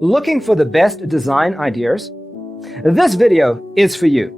Looking for the best design ideas? This video is for you.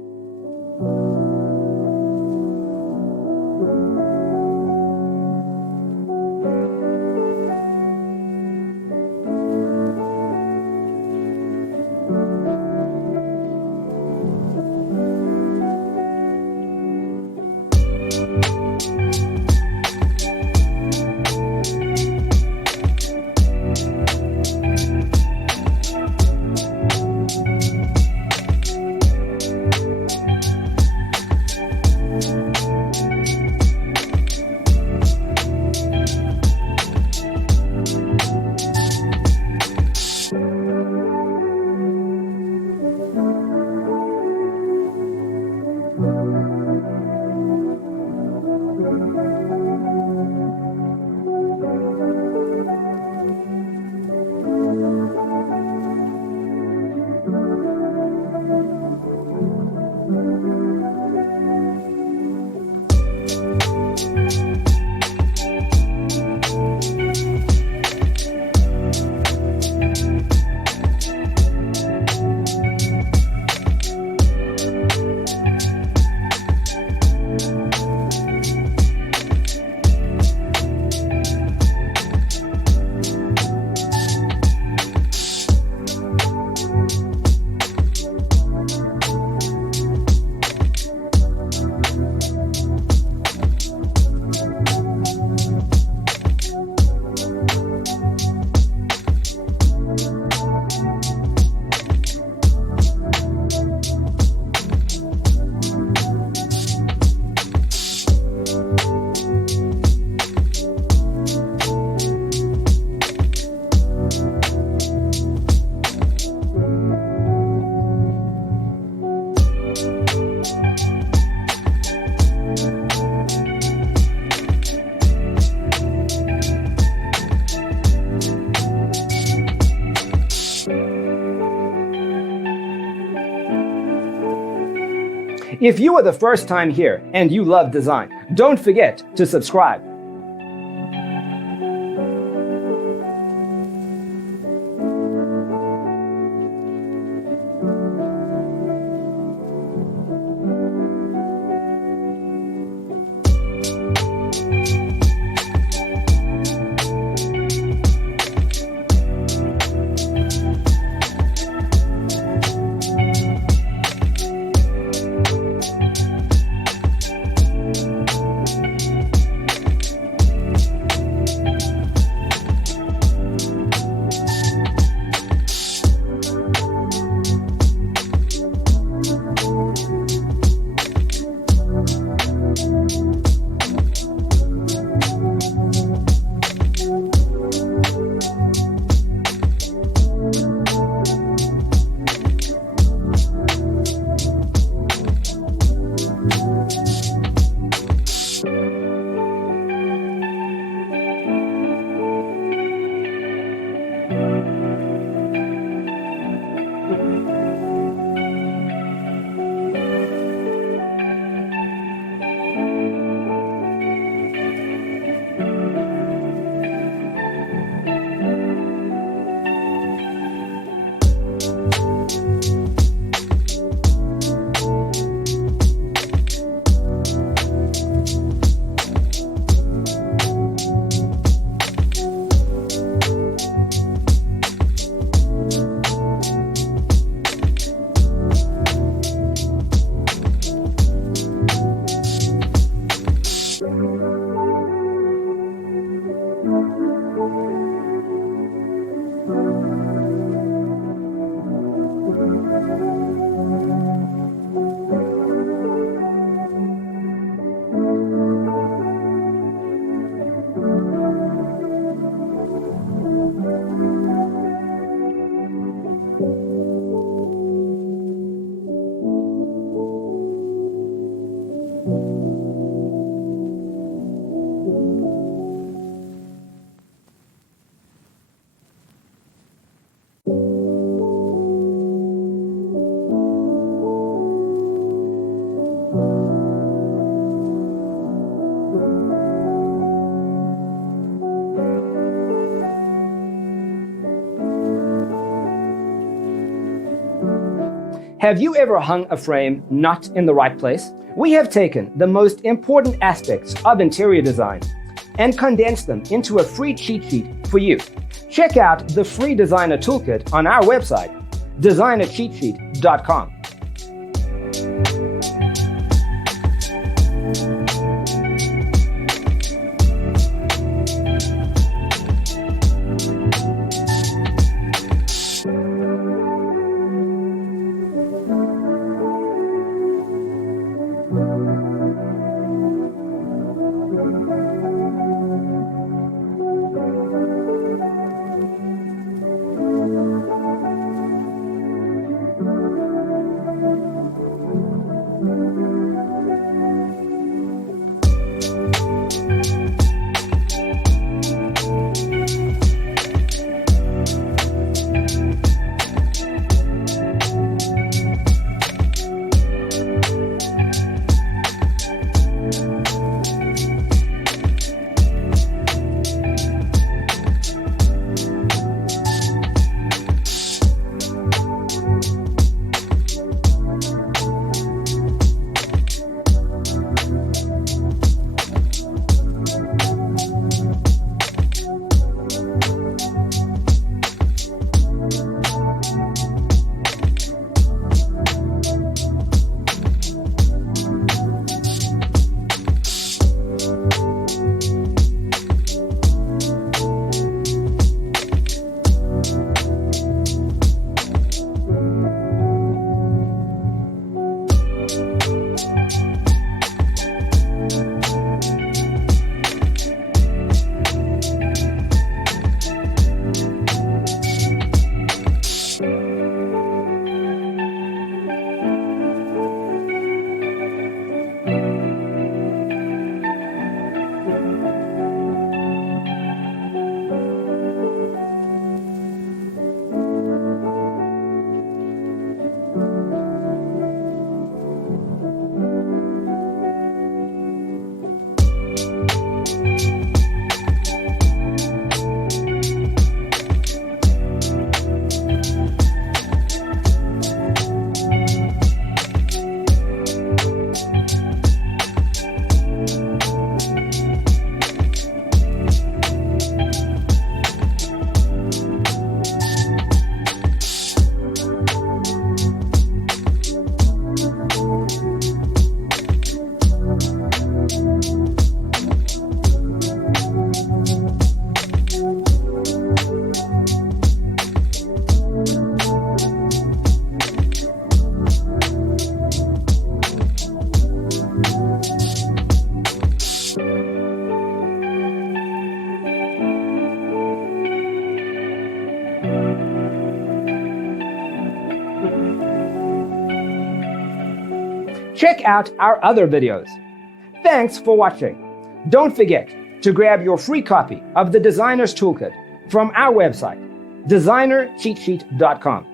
If you are the first time here and you love design, don't forget to subscribe. Have you ever hung a frame not in the right place? We have taken the most important aspects of interior design and condensed them into a free cheat sheet for you. Check out the free designer toolkit on our website, designercheatsheet.com. Check out our other videos. Thanks for watching. Don't forget to grab your free copy of the Designer's Toolkit from our website, designercheatsheet.com.